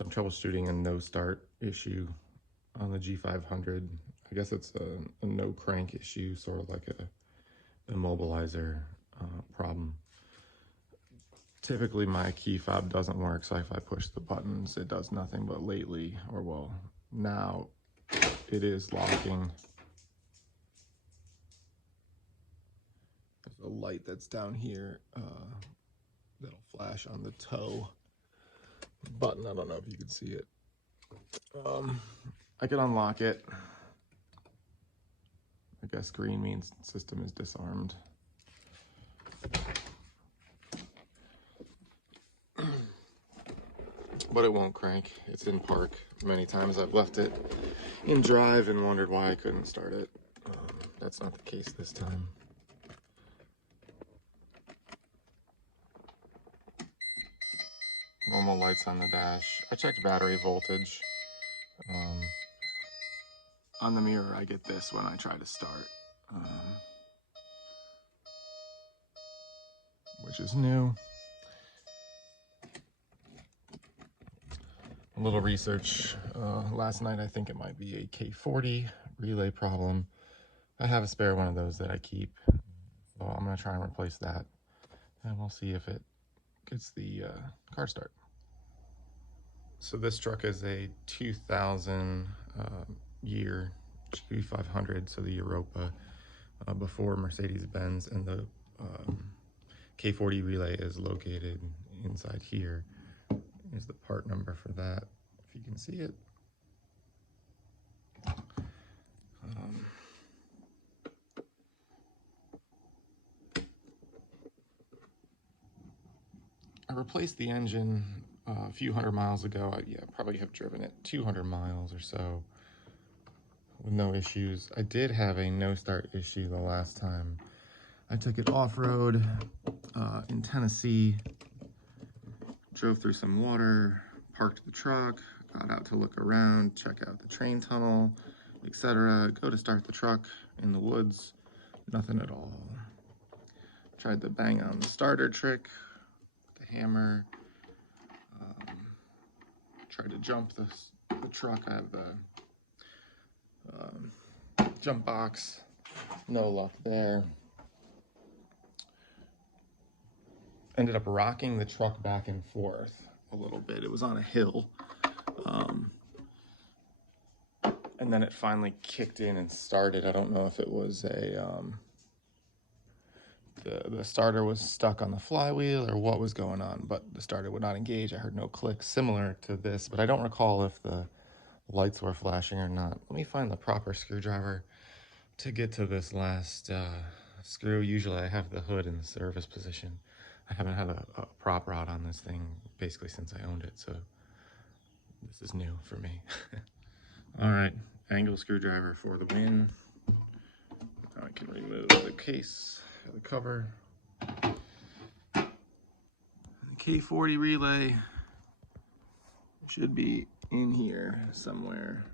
So I'm troubleshooting a no start issue on the G500. I guess it's a no crank issue, sort of like a immobilizer problem. Typically my key fob doesn't work, so if I push the buttons, it does nothing, but lately, or well, now it is locking. There's a light that's down here that'll flash on the toe button. I don't know if you can see it. I can unlock it. I guess green means system is disarmed. But it won't crank. It's in park. Many times I've left it in drive and wondered why I couldn't start it. That's not the case this time. Normal lights on the dash. I checked battery voltage. On the mirror, I get this when I try to start, which is new. A little research last night. I think it might be a K40 relay problem. I have a spare one of those that I keep, so I'm going to try and replace that, and we'll see if it gets the car start. So this truck is a 2000 year G500, so the Europa, before Mercedes-Benz, and the K40 relay is located inside here. Here's the part number for that, if you can see it. I replaced the engine a few hundred miles ago. I probably have driven it 200 miles or so with no issues. I did have a no start issue the last time. I took it off-road in Tennessee, drove through some water, parked the truck, got out to look around, check out the train tunnel, etc. Go to start the truck in the woods, nothing at all. Tried to bang on the starter trick, the hammer, tried to jump the truck. I have the jump box, no luck there. Ended up rocking the truck back and forth a little bit. It was on a hill, and then it finally kicked in and started. I don't know if it was the starter was stuck on the flywheel or what was going on, but the starter would not engage. I heard no clicks, similar to this, but I don't recall if the lights were flashing or not. Let me find the proper screwdriver to get to this last screw. Usually I have the hood in the service position. I haven't had a prop rod on this thing basically since I owned it, so this is new for me. All right, angle screwdriver for the win. Now I can remove the case, the cover. The K40 relay should be in here somewhere.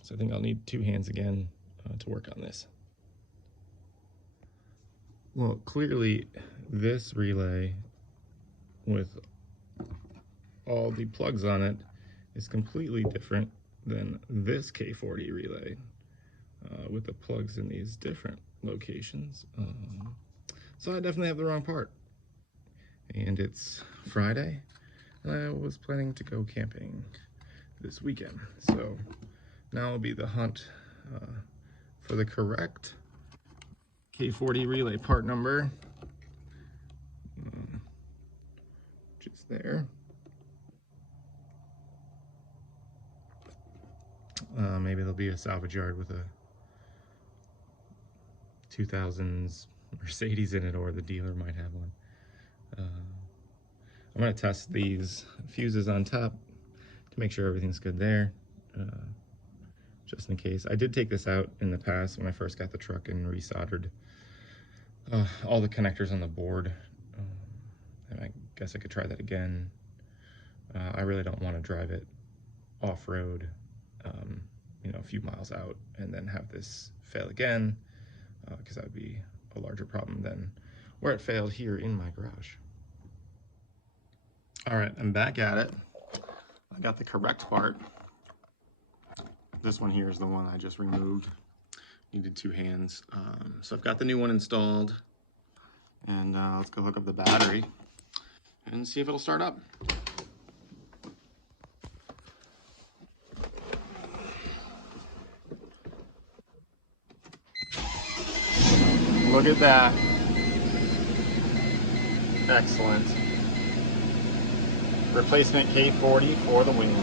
So I think I'll need two hands again to work on this. Well, clearly this relay with all the plugs on it is completely different than this K40 relay with the plugs in these different locations. So I definitely have the wrong part. And it's Friday, and I was planning to go camping this weekend. So now will be the hunt for the correct K40 relay part number, which is there. Maybe there'll be a salvage yard with a 2000s Mercedes in it, or the dealer might have one. I'm going to test these fuses on top to make sure everything's good there, just in case. I did take this out in the past when I first got the truck and resoldered all the connectors on the board, and I guess I could try that again. I really don't want to drive it off-road, you know, a few miles out and then have this fail again, because that would be a larger problem than where it failed here in my garage. All right, I'm back at it. I got the correct part. This one here is the one I just removed. Needed 2 hands. So I've got the new one installed. And let's go hook up the battery and see if it'll start up. Look at that. Excellent. Replacement K40 for the wing.